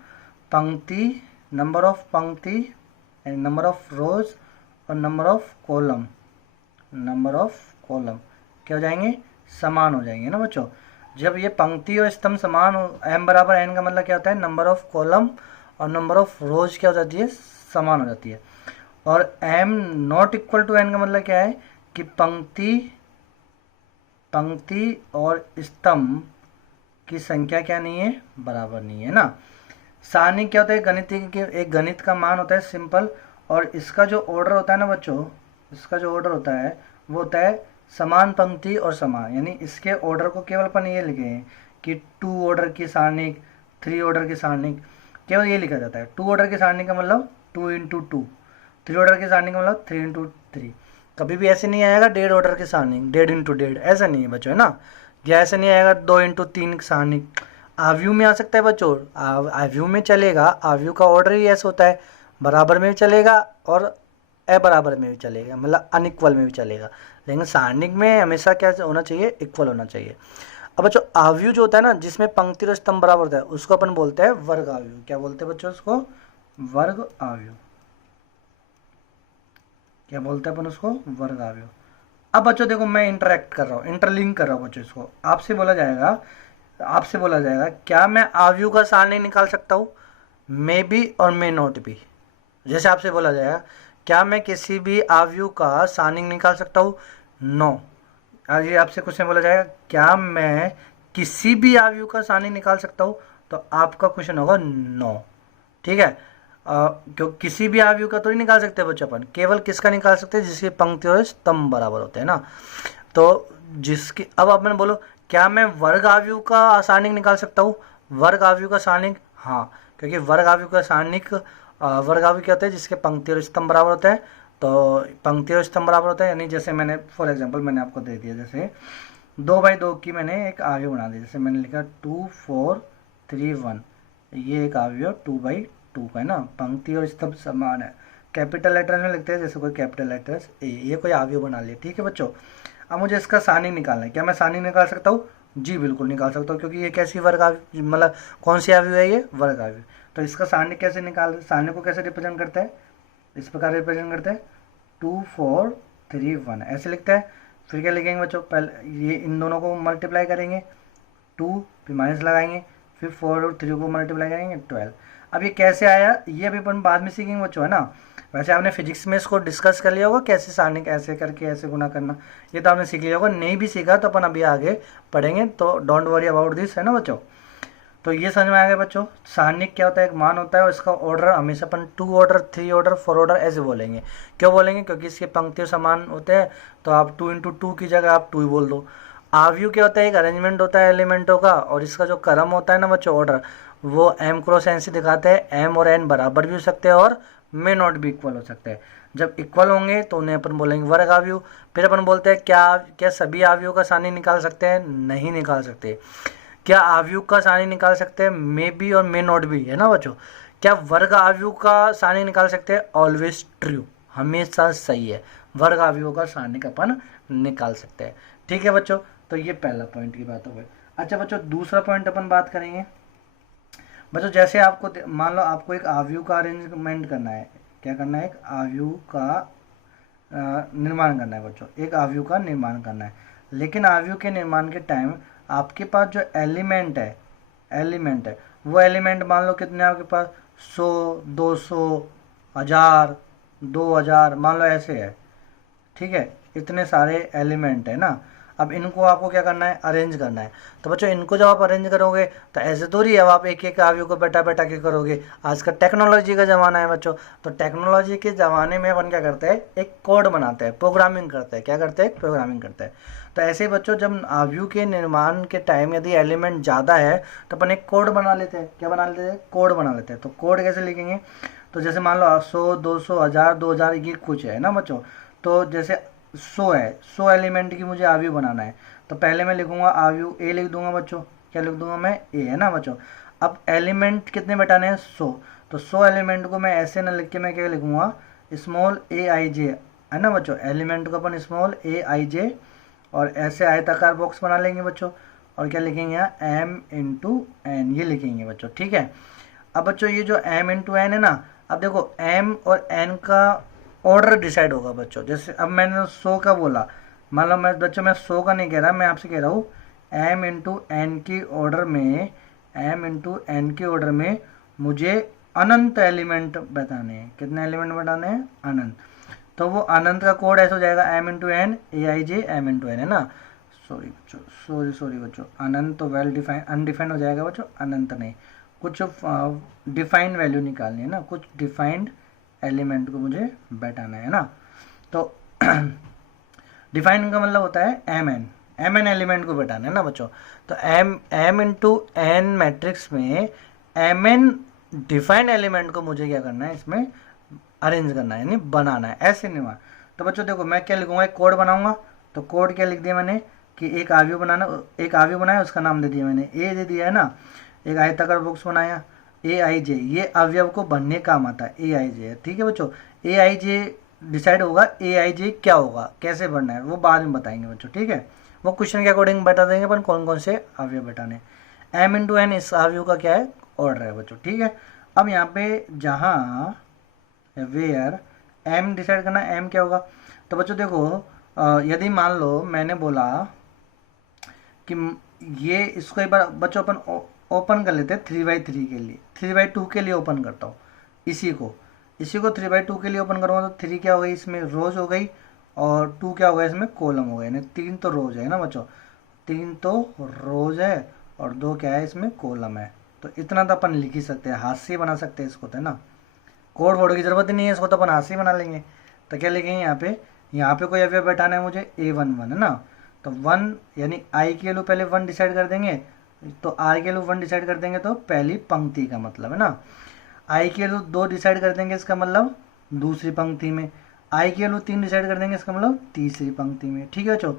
पंक्ति, नंबर ऑफ पंक्ति, नंबर ऑफ रोज और number of column, number of column क्या हो जाएंगे? समान हो जाएंगे ना बच्चों। जब ये पंक्ति और स्तंभ समान हो, m बराबर n का मतलब क्या होता है? नंबर ऑफ कॉलम और नंबर ऑफ रोज क्या हो जाती है? समान हो जाती है। और m not equal to n का मतलब क्या है कि पंक्ति और स्तंभ की संख्या क्या नहीं है? बराबर नहीं है ना। सारणिक क्या होता है? एक गणित का मान होता है, सिंपल। और इसका जो ऑर्डर होता है ना बच्चों, इसका जो ऑर्डर होता है वो होता है समान पंक्ति और समान, यानी इसके ऑर्डर को केवल अपन ये लिखे हैं कि 2 ऑर्डर की सारणिक, 3 ऑर्डर की सारणिक, केवल ये लिखा जाता है। 2 ऑर्डर की सारणिक का मतलब 2 इंटू 2, 3 ऑर्डर की सारणिक का मतलब 3 इंटू 3। कभी भी ऐसे नहीं आएगा 1.5 ऑर्डर की सारणिक, 1.5 इंटू 1.5, ऐसा नहीं है बच्चों, है ना। या ऐसे नहीं आएगा 2 इंटू 3 सारणिक। आव्यूह में आ सकता है बच्चों, आव्यूह में चलेगा, आव्यूह का ऑर्डर ही ऐसा होता है, बराबर में भी चलेगा और अबराबर में भी चलेगा, मतलब अनइक्वल में भी चलेगा। लेकिन सारणिक में हमेशा क्या होना चाहिए? इक्वल होना चाहिए। अब बच्चों आव्यूह जो होता है ना, जिसमें पंक्ति और स्तंभ बराबर होता है, उसको अपन बोलते हैं वर्ग आव्यूह। क्या बोलते हैं बच्चों उसको? वर्ग आव्यूह। क्या बोलते हैं अपन उसको? वर्ग आव्यूह। अब बच्चों देखो, मैं इंटरेक्ट कर रहा हूँ, इंटरलिंक कर रहा हूँ बच्चों इसको। आपसे बोला जाएगा क्या मैं आव्यूह का सारणिक निकाल सकता हूँ? मे बी और मे नॉट भी। जैसे आपसे बोला जाएगा क्या मैं किसी भी आव्यूह का सारणिक निकाल सकता हूँ? नो। आज ये आपसे क्वेश्चन बोला जाएगा क्या मैं किसी भी आव्यूह का सारणिक निकाल सकता हूँ, तो आपका क्वेश्चन होगा नो, ठीक है। क्यों? किसी भी आव्यूह का तो नहीं निकाल सकते बच्चों अपन, केवल किसका निकाल सकते हैं? जिसकी पंक्ति और स्तंभ बराबर होते हैं ना। तो जिसकी, अब आप मैंने बोलो क्या मैं वर्ग आव्यूह का सारणिक निकाल सकता हूँ? वर्ग आव्यूह का सारणिक, हाँ, क्योंकि वर्ग आव्यूह का सारणिक, वर्ग आव्यूह क्या होता है? जिसके पंक्ति और स्तंभ बराबर होते हैं। तो पंक्ति और स्तंभ बराबर होता है, यानी जैसे मैंने फॉर एग्जांपल मैंने आपको दे दिया, जैसे 2/2 की मैंने एक आव्यूह बना दी। जैसे मैंने लिखा 2 4 3 1, ये एक आव्यूह 2/2 का है ना। पंक्ति और स्तंभ समान है, कैपिटल लेटर्स में लिखते हैं, जैसे कोई कैपिटल लेटर्स ए, ये कोई आव्यूह बना लिया, ठीक है बच्चों। अब मुझे इसका सारणिक निकालना है। क्या मैं सारणिक निकाल सकता हूँ? जी बिल्कुल निकाल सकता हूँ, क्योंकि ये कैसी वर्ग आव्यूह, मतलब कौन सी आव्यूह है? ये वर्ग आव्यूह। तो इसका सारणिक कैसे सारणिक को कैसे रिप्रेजेंट करता है? इस प्रकार रिप्रेजेंट करते हैं 2 4 3 1, ऐसे लिखते हैं। फिर क्या लिखेंगे बच्चों? पहले ये इन दोनों को मल्टीप्लाई करेंगे, 2 फिर माइनस लगाएंगे, फिर 4 और 3 को मल्टीप्लाई करेंगे 12। अब ये कैसे आया ये अभी अपन बाद में सीखेंगे बच्चों, है ना। वैसे आपने फिजिक्स में इसको डिस्कस कर लिया होगा, कैसे सारणी ऐसे करके ऐसे गुना करना, ये तो आपने सीख लिया होगा। नहीं भी सीखा तो अपन अभी आगे पढ़ेंगे, तो डोंट वरी अबाउट दिस, है ना बच्चों। तो ये समझ में आ गया बच्चों। सारणिक क्या होता है, एक मान होता है और इसका ऑर्डर हमेशा अपन 2 ऑर्डर 3 ऑर्डर 4 ऑर्डर ऐसे बोलेंगे। क्यों बोलेंगे, क्योंकि इसके पंक्तियों समान होते हैं, तो आप 2 इंटू 2 की जगह आप 2 ही बोल दो। आव्यूह क्या होता है, एक अरेंजमेंट होता है एलिमेंटों का, और इसका जो क्रम होता है ना बच्चों, ऑर्डर, वो m क्रॉस n से दिखाते हैं। m और n बराबर भी हो सकते हैं और मे नॉट भी इक्वल हो सकते हैं। जब इक्वल होंगे तो उन्हें अपन बोलेंगे वर्ग आव्यूह। फिर अपन बोलते हैं क्या क्या सभी आव्यूहों का सारणी निकाल सकते हैं, नहीं निकाल सकते। क्या आव्यूह का सारणी निकाल सकते हैं, मे बी और मे नॉट भी, है ना बच्चों। क्या वर्ग आव्यूह का सारणी निकाल सकते हैं, ऑलवेज ट्रू, हमेशा सही है, वर्ग आव्यूह का सारणी का अपन निकाल सकते हैं। ठीक है बच्चों, तो ये पहला पॉइंट की बात हो गई। अच्छा बच्चों, दूसरा पॉइंट अपन बात करेंगे बच्चों। जैसे आपको मान लो आपको एक आव्यूह का अरेंजमेंट करना है, क्या करना है, एक आव्यूह का निर्माण करना है बच्चों, एक आव्यूह का निर्माण करना है। लेकिन आव्यूह के निर्माण के टाइम आपके पास जो एलिमेंट है वो एलिमेंट मान लो कितने आपके पास, 100 200 1000 2000 मान लो ऐसे है। ठीक है, इतने सारे एलिमेंट है ना। अब इनको आपको क्या करना है, अरेंज करना है। तो बच्चों इनको जब आप अरेंज करोगे तो ऐसे थोड़ी है आप एक एक आव्यूह को बैठा बैठा के करोगे। आज का टेक्नोलॉजी का ज़माना है बच्चों, तो टेक्नोलॉजी के ज़माने में अपन क्या करते हैं, एक कोड बनाते हैं, प्रोग्रामिंग करते हैं। क्या करते हैं, प्रोग्रामिंग करते हैं। तो ऐसे ही बच्चों जब आव्यूह के निर्माण के टाइम यदि एलिमेंट ज़्यादा है तो अपन एक कोड बना लेते हैं। क्या बना लेते हैं, कोड बना लेते हैं। तो कोड कैसे लिखेंगे, तो जैसे मान लो 100 200 1000 2000 ये कुछ है ना बच्चों। तो जैसे 100 है, 100 एलिमेंट की मुझे आव्यूह बनाना है, तो पहले मैं लिखूंगा आव्यूह ए लिख दूंगा बच्चों। क्या लिख दूंगा मैं, ए, है ना बच्चों। अब एलिमेंट कितने बैठाने हैं, 100। तो 100 एलिमेंट को मैं ऐसे ना लिख के मैं क्या लिखूंगा, स्मॉल ए आई जे, है ना बच्चों। एलिमेंट को अपन स्मॉल ए आई जे और ऐसे आयताकार बॉक्स बना लेंगे बच्चों। और क्या लिखेंगे यहाँ, एम इंटू एन, ये लिखेंगे बच्चों। ठीक है, अब बच्चों ये जो एम इंटू एन है ना, अब देखो एम और एन का ऑर्डर डिसाइड होगा बच्चों। जैसे अब मैंने 100 का बोला, मान लो मैं बच्चों मैं 100 का नहीं कह रहा, मैं आपसे कह रहा हूँ एम इंटू एन की ऑर्डर में, एम इंटू एन के ऑर्डर में मुझे अनंत एलिमेंट बताने हैं। कितने एलिमेंट बताने हैं, अनंत। तो वो अनंत का कोड ऐसा हो जाएगा, M into N A I J M into N, है ना। सॉरी बच्चों, सॉरी बच्चों, अनंत तो वेल डिफाइंड, अनडिफाइंड हो जाएगा बच्चों, अनंत नहीं। कुछ डिफाइंड वैल्यू निकालनी है ना, कुछ डिफाइंड एलिमेंट को मुझे बैठाना है ना। तो डिफाइन का मतलब होता है एम एन एलिमेंट को बैठाना है ना बच्चों। तो एम इंटू एन मैट्रिक्स में एम एन डिफाइंड एलिमेंट को मुझे क्या करना है, इसमें अरेंज करना है, यानी बनाना है, ऐसे नहीं हुआ। तो बच्चों देखो मैं क्या लिखूंगा, एक कोड बनाऊंगा। तो कोड क्या लिख दिया मैंने कि एक आव्यूह बनाया, उसका नाम दे दिया मैंने ए दे दिया, है ना। एक आयताकार बॉक्स बनाया, ए आई जे, ये अवयव को बनने काम आता है, ए आई जे। ठीक है बच्चों, ए आई जे डिसाइड होगा, ए आई जे क्या होगा, कैसे बनना है वो बाद में बताएंगे बच्चों। ठीक है, वो क्वेश्चन के अकॉर्डिंग बता देंगे अपन कौन कौन से अवयव बैठाने। एम इंटू एन इस अवयव का क्या है, ऑर्डर है बच्चों। ठीक है, अब यहाँ पे जहाँ वेयर एम डिसाइड करना, एम क्या होगा। तो बच्चों देखो यदि मान लो मैंने बोला कि ये इसको एक बार बच्चों अपन ओपन कर लेते हैं 3/3 के लिए, 3/2 के लिए ओपन करता हूँ। इसी को 3/2 के लिए ओपन करूँगा तो 3 क्या हो गई, इसमें रोज हो गई, और 2 क्या हो गया, इसमें कॉलम हो गए। यानी 3 तो रोज है ना बच्चों, 3 तो रोज है और 2 क्या है, इसमें कॉलम है। तो इतना तो अपन लिख ही सकते हैं, हाथ से बना सकते हैं इसको, तो है ना। कोड वोड की जरूरत ही नहीं है, इसको तो अपन हाथ से बना लेंगे। तो क्या लिखेंगे यहाँ पे कोई अवयव बैठाना है मुझे, A11 है ना। तो 1 यानी आई की वैल्यू पहले 1 डिसाइड कर देंगे, तो आर की वैल्यू 1 डिसाइड कर देंगे तो पहली पंक्ति का मतलब, है ना। आई की वैल्यू 2 डिसाइड कर देंगे, इसका मतलब दूसरी पंक्ति में। आई की वैल्यू 3 डिसाइड कर देंगे, इसका मतलब तीसरी पंक्ति में। ठीक है बच्चों,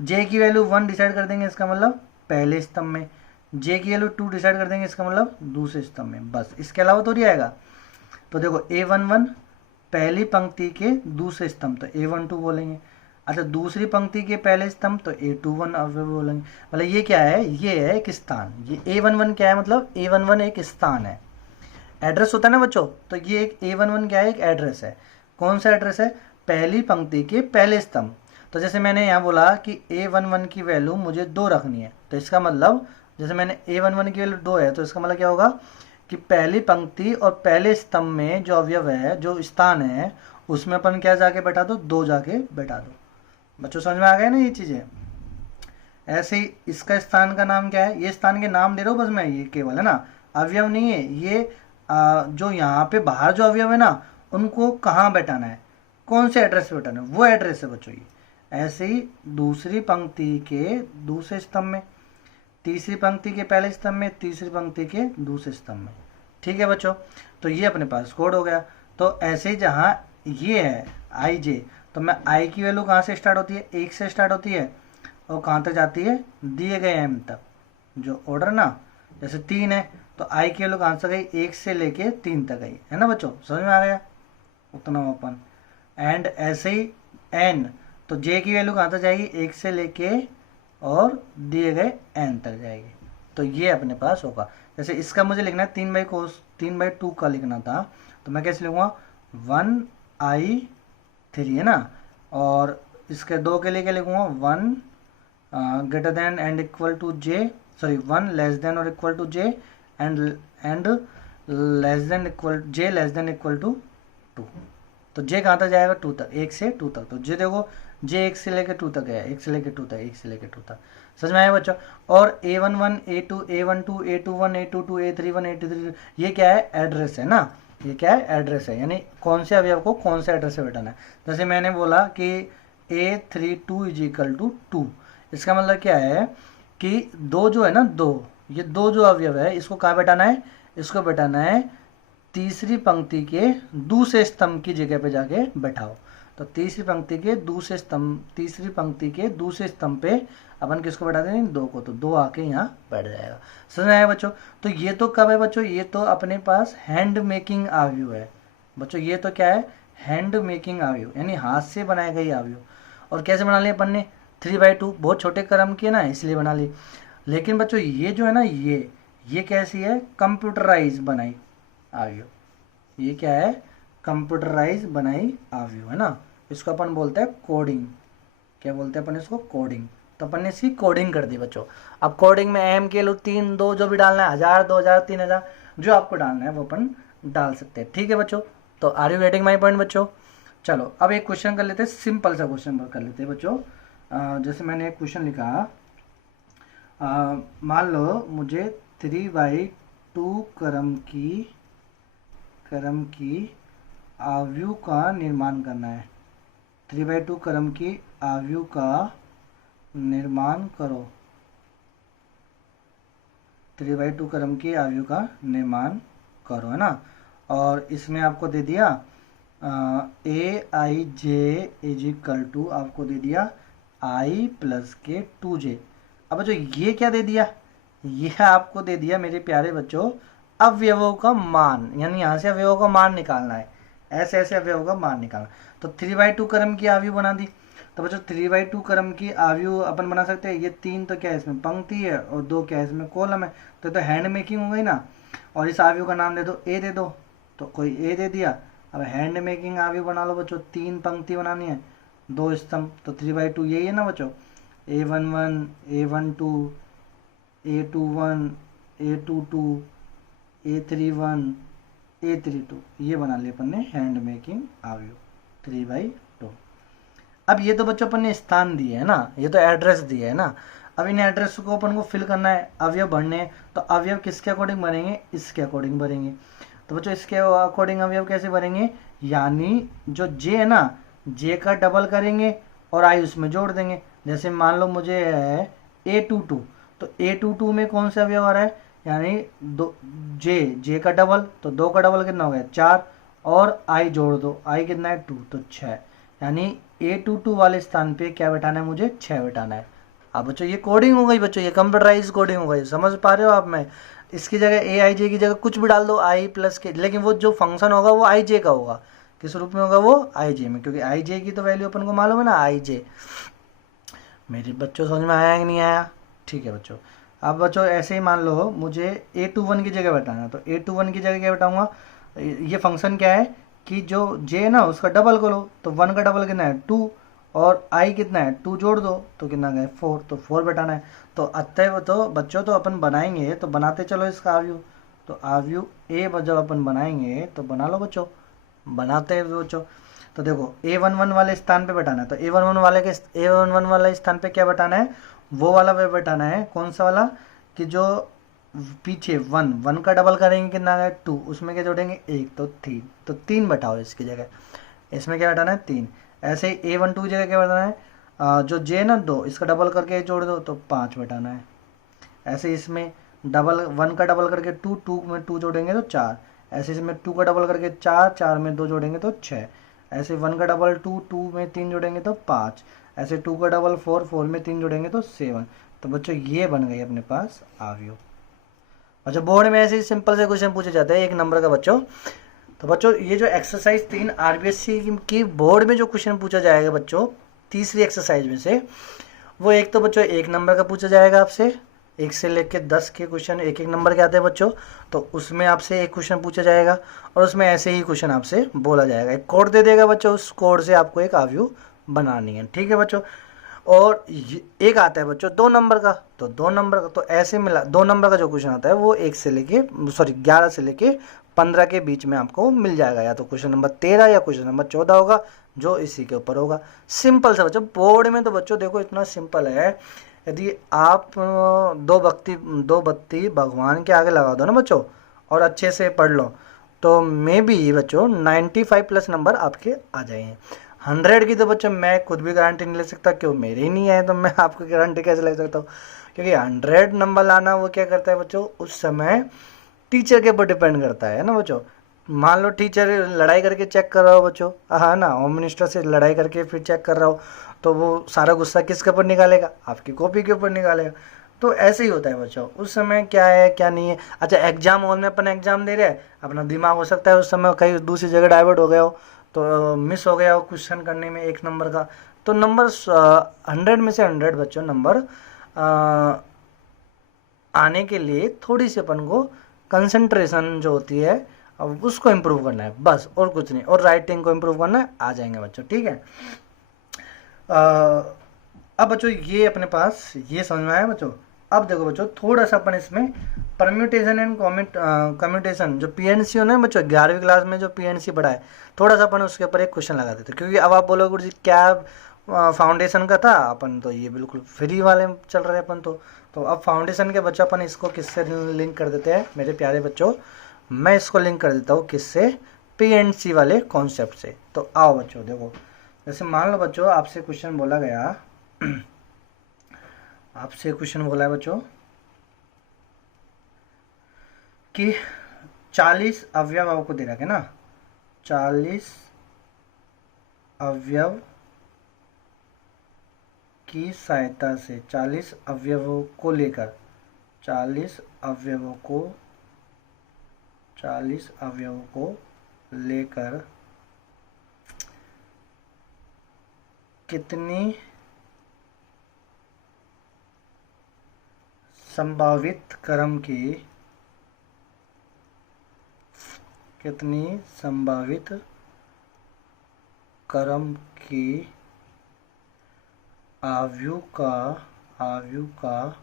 जे की वैल्यू 1 डिसाइड कर देंगे, इसका मतलब पहले स्तंभ में। जे की वैल्यू 2 डिसाइड कर देंगे, इसका मतलब दूसरे स्तंभ में। बस इसके अलावा तो नहीं आएगा। तो देखो A11 पहली पंक्ति के दूसरे स्तंभ, तो A12 बोलेंगे। अच्छा, दूसरी पंक्ति के पहले स्तंभ तो A21 अवयव बोलेंगे। मतलब ये क्या है, ये है एक स्थान। ये A11 क्या है, मतलब A11 एक स्थान है, एड्रेस होता है ना बच्चों। तो ये एक A11 क्या है, एक एड्रेस है। कौन सा एड्रेस है, पहली पंक्ति के पहले स्तंभ। तो जैसे मैंने यहाँ बोला कि A11 की वैल्यू मुझे 2 रखनी है, तो इसका मतलब जैसे मैंने A11 की वैल्यू 2 है, तो इसका मतलब क्या होगा कि पहली पंक्ति और पहले स्तंभ में जो अवयव है, जो स्थान है, उसमें अपन क्या जाके बैठा दो, 2 जाके बैठा दो। बच्चों समझ में आ गया ना ये चीज़ें। ऐसे ही इसका स्थान का नाम क्या है, ये स्थान के नाम दे रहा हूँ बस मैं, ये केवल है ना, अवयव नहीं है ये। जो यहाँ पे बाहर जो अवयव है ना, उनको कहाँ बैठाना है, कौन से एड्रेस पे बैठाना है, वो एड्रेस है बच्चों ये। ऐसे ही दूसरी पंक्ति के दूसरे स्तंभ में, तीसरी पंक्ति के पहले स्तंभ में, तीसरी पंक्ति के दूसरे स्तंभ में। ठीक है बच्चों, तो ये अपने पास कोड हो गया। तो ऐसे ही जहाँ ये है आई जे, तो मैं आई की वैल्यू कहाँ से स्टार्ट होती है, 1 से स्टार्ट होती है और कहाँ तक जाती है, दिए गए एम तक। जो ऑर्डर ना, जैसे 3 है तो आई की वैल्यू कहाँ से गई, 1 से लेके 3 तक गई, है ना बच्चों, समझ में आ गया उतना ओपन। एंड ऐसे ही एन, तो जे की वैल्यू कहाँ तक जाएगी, 1 से लेके और दिए गए एन तक जाएगी। तो ये अपने पास होगा। जैसे इसका मुझे लिखना है 3/2 का लिखना था, तो मैं कैसे लिखूँगा, 1i3 है ना, और इसके 2 के लिए क्या लिखूँगा, 1 greater than and equal to j, sorry 1 less than और equal to j, and less than equal, j less than equal to 2। तो जे कहाँ तक जाएगा, 2 तक, 1 से 2 तक। तो जे देखो, जे 1 से लेकर 2 तक गया, 1 से लेकर 2 तक, 1 से लेकर 2 तक। समझ में आया बच्चों। और A11 A2 A12 A21 A22 A31 A23, ये क्या है, एड्रेस है ना, ये क्या है, एड्रेस है, यानी कौन से अवयव को कौन से एड्रेस से बैठाना है। जैसे मैंने बोला कि A32 इज इक्वल टू 2, इसका मतलब क्या है कि 2 जो है ना, 2, ये 2 जो अवयव है, इसको कहाँ बैठाना है, इसको बैठाना है तीसरी पंक्ति के दूसरे स्तंभ की जगह पे जाके बैठाओ। तो तीसरी पंक्ति के दूसरे स्तंभ, तीसरी पंक्ति के दूसरे स्तंभ पे अपन किसको बैठा देंगे, 2 को, तो 2 आके यहाँ बैठ जाएगा। समझ में आया बच्चों। तो ये तो कब है बच्चों, ये तो अपने पास हैंड मेकिंग अवयव है बच्चों। ये तो क्या है, हैंड मेकिंग अवयव, यानी हाथ से बनाए गए अवयव। और कैसे बना लिया अपन ने, 3/2, बहुत छोटे क्रम के ना, इसलिए बना ली। लेकिन बच्चों ये जो है ना, ये कैसी है, कंप्यूटराइज बनाई अवयव। ये क्या है, कंप्यूटराइज बनाई अवयव है ना, इसको अपन बोलते हैं कोडिंग। क्या बोलते हैं अपन इसको, कोडिंग। तो अपन ने इसकी कोडिंग कर दी बच्चों। अब कोडिंग में एम के लो 3 2 जो भी डालना है, 1000 2000 3000 जो आपको डालना है वो अपन डाल सकते हैं। ठीक है बच्चों, तो are you getting my point बच्चों। चलो अब एक क्वेश्चन कर लेते हैं, सिंपल सा क्वेश्चन कर लेते हैं बच्चों। जैसे मैंने एक क्वेश्चन लिखा, मान लो मुझे 3/2 क्रम की आव्यूह का निर्माण करना है। 3/2 क्रम की आव्यूह का निर्माण करो। 3/2 क्रम की आव्यूह का निर्माण करो, है ना। और इसमें आपको दे दिया Aij इज इक्वल टू, आपको दे दिया i प्लस के 2j। अब बच्चों ये क्या दे दिया, ये आपको दे दिया मेरे प्यारे बच्चों अवयवों का मान, यानी यहाँ से अवयवों का मान निकालना है, ऐसे ऐसे अवयवों का मान निकालना। तो 3/2 क्रम की आव्यूह बना दी। तो बच्चों 3/2 क्रम की आव्यूह अपन बना सकते हैं। ये 3 तो क्या है, इसमें पंक्ति है, और 2 क्या है, इसमें कॉलम है। तो हैंड मेकिंग हो गई ना। और इस आव्यूह का नाम दे दो, ए दे दो, तो कोई ए दे दिया। अब हैंड मेकिंग आव्यूह बना लो बच्चों, 3 पंक्ति बनानी है, 2 स्तंभ, तो 3/2 यही है ना बच्चों। A11 A12 A21 A22 A31 A32, ये बना लिया अपन ने हैंड मेकिंग आव्यूह 3/2। अब ये तो बच्चों अपन ने स्थान दिए है ना, ये तो एड्रेस दिए है ना। अब इन एड्रेस को अपन को फिल करना है, अवयव भरने हैं। तो अवयव किसके अकॉर्डिंग भरेंगे, इसके अकॉर्डिंग भरेंगे। तो बच्चों इसके अकॉर्डिंग अवयव कैसे भरेंगे, यानी जो जे है ना, जे का डबल करेंगे और आई उसमें जोड़ देंगे। जैसे मान लो मुझे है A22, तो A22 में कौन सा अवयव आ रहा है, यानी दो, जे का डबल, तो 2 का डबल कितना हो गया, 4, और आई जोड़ दो, आई कितना है 2, तो 6, यानी A22 वाले स्थान पे क्या बैठाना है, मुझे 6 बैठाना है। अब बच्चों ये कोडिंग हो गई बच्चों, ये कंप्यूटराइज कोडिंग हो गई, समझ पा रहे हो आप। मैं इसकी जगह Aij की जगह कुछ भी डाल दो, आई प्लस के, लेकिन वो जो फंक्शन होगा वो Ij का होगा। किस रूप में होगा, वो Ij में, क्योंकि Ij की तो वैल्यू अपन को मालूम है ना, Ij। मेरे बच्चों समझ में आया कि नहीं आया, ठीक है बच्चों। अब बच्चों ऐसे ही मान लो मुझे A21 की जगह बैठाना है, तो A21 की जगह क्या बैठाऊंगा, ये फंक्शन क्या है कि जो जे है ना उसका डबल करो, तो 1 का डबल कितना है 2, और आई कितना है 2 जोड़ दो, तो कितना गए 4, तो 4 बैठाना है। तो अतएव तो बच्चों तो अपन बनाएंगे, तो बनाते चलो इसका आव्यूह। तो आव्यूह ए जब अपन बनाएंगे तो बना लो बच्चों, बनाते हैं बच्चों। तो देखो A11 वाले स्थान पे बैठाना है, तो A11 वाले स्थान पे क्या बैठाना है, वो वाला वे बैठाना है। कौन सा वाला, कि जो पीछे 1 का डबल करेंगे कितना है 2, उसमें क्या जोड़ेंगे 1, तो 3, तो 3 बैठाओ इसकी जगह, इसमें क्या बैठाना है 3। ऐसे ही A12 की जगह क्या बैठाना है, जो J ना 2, इसका डबल करके जोड़ दो तो 5 बैठाना है। ऐसे इसमें डबल 1 का डबल करके 2 में 2 जोड़ेंगे तो 4, ऐसे इसमें 2 का डबल करके 4 में 2 जोड़ेंगे तो 6, ऐसे 1 का डबल 2 में 3 जोड़ेंगे तो 5, ऐसे 2 का डबल 4 में 3 जोड़ेंगे तो 7। तो बच्चों ये बन गई अपने पास आव्यूह। अच्छा, बोर्ड में ऐसे ही सिंपल से क्वेश्चन पूछे जाते हैं 1 नंबर का बच्चों। तो बच्चों ये जो एक्सरसाइज 3 आरबीएससी की बोर्ड में जो क्वेश्चन पूछा जाएगा बच्चों तीसरी एक्सरसाइज में से, वो एक तो बच्चों 1 नंबर का पूछा जाएगा आपसे, 1 से लेकर 10 के क्वेश्चन 1 नंबर के आते हैं बच्चों। तो उसमें आपसे एक क्वेश्चन पूछा जाएगा और उसमें ऐसे ही क्वेश्चन आपसे बोला जाएगा, एक कोड दे देगा बच्चों, उस कोड से आपको एक आव्यूह बनानी है, ठीक है बच्चों। और एक आता है बच्चों 2 नंबर का, तो 2 नंबर का तो ऐसे मिला, 2 नंबर का जो क्वेश्चन आता है वो 11 से लेके 15 के बीच में आपको मिल जाएगा, या तो क्वेश्चन नंबर 13 या क्वेश्चन नंबर 14 होगा, जो इसी के ऊपर होगा। सिंपल सा बच्चों, बोर्ड में तो बच्चों देखो इतना सिंपल है, यदि आप दो बत्ती भगवान के आगे लगा दो ना बच्चों और अच्छे से पढ़ लो, तो मे बी बच्चों 95+ नंबर आपके आ जाएंगे। 100 की तो बच्चों मैं खुद भी गारंटी नहीं ले सकता, क्यों, मेरे ही नहीं आए तो मैं आपको गारंटी कैसे ले सकता हूँ, क्योंकि 100 नंबर लाना वो क्या करता है बच्चों, उस समय टीचर के ऊपर डिपेंड करता है ना बच्चों। मान लो टीचर लड़ाई करके चेक कर रहा हो बच्चों, हाँ ना, होम मिनिस्टर से लड़ाई करके फिर चेक कर रहा हो, तो वो सारा गुस्सा किसके ऊपर निकालेगा, आपकी कॉपी के ऊपर निकालेगा। तो ऐसे ही होता है बच्चों, उस समय क्या है क्या नहीं है। अच्छा, एग्जाम हॉल में अपन एग्जाम दे रहे हैं, अपना दिमाग हो सकता है उस समय कहीं दूसरी जगह डाइवर्ट हो गया हो, तो मिस हो गया हो क्वेश्चन करने में 1 नंबर का, तो नंबर 100 में से 100 बच्चों नंबर आने के लिए थोड़ी सी अपन को कंसंट्रेशन जो होती है अब उसको इम्प्रूव करना है बस, और कुछ नहीं, और राइटिंग को इम्प्रूव करना है, आ जाएंगे बच्चों, ठीक है। अब बच्चों ये अपने पास ये समझ में आया बच्चों। अब देखो बच्चों थोड़ा सा अपन इसमें परम्यूटेशन एंड कम्यूटेशन जो पीएनसी होना है बच्चों, 11वीं क्लास में जो पीएनसी पढ़ा है, थोड़ा सा अपन उसके ऊपर एक क्वेश्चन लगा देते, क्योंकि अब आप बोलोगे गुरु जी क्या फाउंडेशन का था, अपन तो ये बिल्कुल फ्री वाले चल रहे हैं अपन तो अब फाउंडेशन के बच्चों अपन इसको किससे लिंक कर देते हैं मेरे प्यारे बच्चों, मैं इसको लिंक कर देता हूँ किससे, पीएनसी वाले कॉन्सेप्ट से। तो आओ बच्चों देखो, जैसे मान लो बच्चों आपसे क्वेश्चन बोला गया आपसे क्वेश्चन बोला है बच्चों कि 40 अवयव आपको दे रखा है ना, 40 अवयव की सहायता से 40 अवयवों को लेकर 40 अवयवों को लेकर कितनी संभावित क्रम की आव्यूह का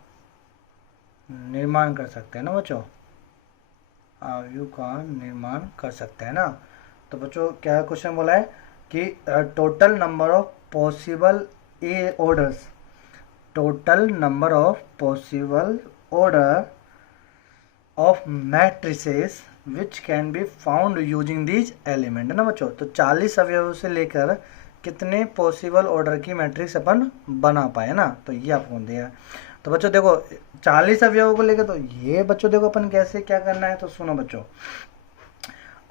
निर्माण कर सकते हैं ना बच्चों, आव्यूह का निर्माण कर सकते हैं ना। तो बच्चों क्या क्वेश्चन बोला है कि total number of possible orders, total number of possible order of matrices which can be found using these element है ना बच्चों। तो 40 अवयवों से लेकर कितने पॉसिबल ऑर्डर की मैट्रिक्स अपन बना पाए ना, तो ये आपको दिया। तो बच्चों देखो 40 अवयवों को लेकर, तो ये बच्चों देखो अपन कैसे क्या करना है, तो सुनो बच्चों,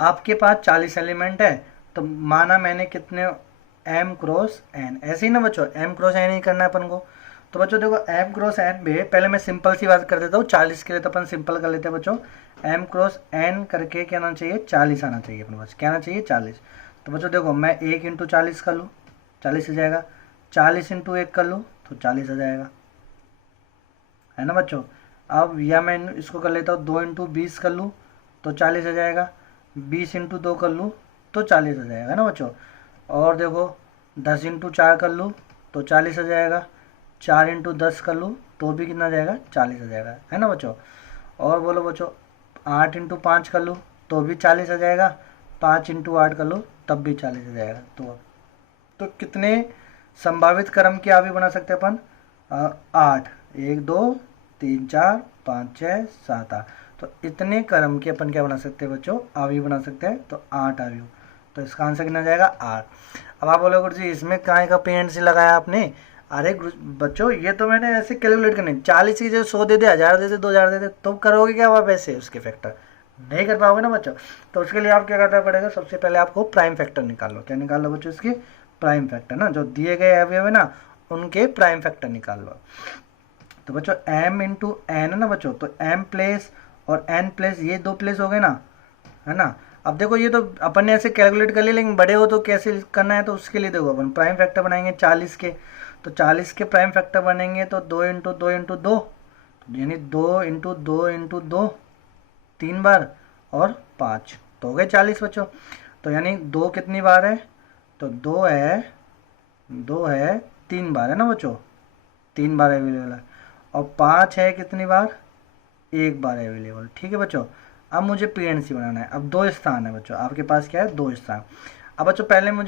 आपके पास 40 एलिमेंट है, तो माना मैंने कितने m क्रॉस n, ऐसे ही ना बच्चों m क्रॉस n ही करना है अपन को। तो बच्चों देखो m क्रॉस n में पहले मैं सिंपल सी बात कर देता हूँ, 40 के लिए तो अपन सिंपल कर लेते हैं बच्चों, m क्रॉस n करके क्या आना चाहिए 40 आना चाहिए अपने पास, क्या आना चाहिए 40। तो बच्चों देखो मैं 1 × 40 कर लूँ 40 आ जाएगा, 40 × 1 कर लूँ तो 40 आ जाएगा, है ना बच्चों। अब या मैं इसको कर लेता हूँ 2 × 20 कर लूँ तो 40 आ जाएगा, 20 × 2 कर लूँ तो 40 आ जाएगा ना बच्चों। और देखो 10 × 4 कर लूँ तो 40 आ जाएगा, 4 × 10 कर लूँ तो भी कितना आ जाएगा 40 आ जाएगा, है ना बच्चों। और बोलो बच्चों 8 इंटू 5 कर लूँ तो भी 40 आ जाएगा, 5 इंटू 8 कर लूँ तब भी 40 आ जाएगा। तो कितने संभावित क्रम की अवयव बना सकते हैं अपन? 8, 1 2 3 4 5 6 7 8। तो इतने क्रम के अपन क्या बना सकते हैं बच्चों? अवयव बना सकते हैं। तो 8 अवयव। तो इसका आंसर कितना जाएगा? 8। अब आप बोलोगे गुरु जी इसमें कहाँ का पेरेंट्स लगाया आपने? अरे बच्चों ये तो मैंने ऐसे कैलकुलेट करने, 40 की जगह 100 दे दे, 1000 दे दे, 2000 दे दे, तो करोगे क्या आप ऐसे उसके फैक्टर? नहीं कर पाओगे ना बच्चों। तो उसके लिए आप क्या करना पड़ेगा? सबसे पहले आपको प्राइम फैक्टर निकाल लो। क्या निकाल लो बच्चों? इसके प्राइम फैक्टर ना, जो दिए गए अवयव है ना उनके प्राइम फैक्टर निकाल लो। तो बच्चों m इंटू एन है ना बच्चों, तो m प्लेस और n प्लेस, ये 2 प्लेस हो गए ना, है ना। अब देखो ये तो अपन ने ऐसे कैलकुलेट कर लिया, लेकिन बड़े हो तो कैसे करना है? तो उसके लिए देखो अपन प्राइम फैक्टर बनाएंगे 40 के। तो 40 के प्राइम फैक्टर बनेंगे तो 2 इंटू 2 इंटू 2, यानी 2 इंटू 2 इंटू 2 3 बार और 5, तो हो गए 40 बच्चों। तो यानी 2 कितनी बार है? तो 2 है 3 बार है ना बच्चों, 3 बार अवेलेबल है। और 5 है कितनी बार? 1 बार अवेलेबल। ठीक है बच्चों। अब मुझे पीएनसी बनाना है। अब 2 स्थान है बच्चों, आपके पास क्या है? 2 स्थान। अब बच्चों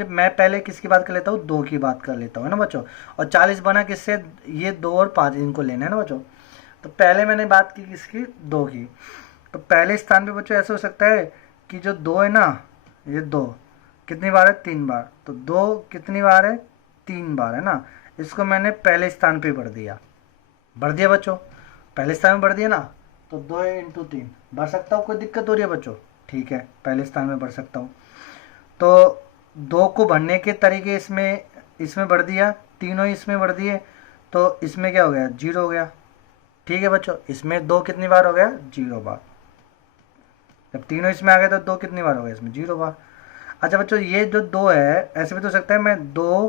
मैं पहले किसकी बात कर लेता हूँ? 2 की बात कर लेता हूँ, है ना बच्चों। और 40 बना किससे? ये 2 और 5 इनको लेना है ना बच्चों। तो पहले मैंने बात की किसकी? 2 की। तो पहले स्थान पे बच्चों ऐसा हो सकता है कि जो 2 है ना, ये 2 कितनी बार है? 3 बार। तो 2 कितनी बार है? 3 बार है ना। इसको मैंने पहले स्थान पे भर दिया बच्चों, पहले स्थान में भर दिया ना। तो 2 इंटू 3 भर सकता हूँ, कोई दिक्कत हो रही है बच्चों? ठीक है, पहले स्थान में भर सकता हूँ। तो 2 को भरने के तरीके इसमें भर दिया, तीनों इसमें भर दिए, तो इसमें क्या हो गया? 0 हो गया। ठीक है बच्चों, इसमें 2 कितनी बार हो गया? 0 बार। जब तीनों इसमें आ गए तो 2 कितनी बार हो गया? इसमें 0 बार। अच्छा बच्चों ये जो 2 है, ऐसे भी तो सकता है मैं 2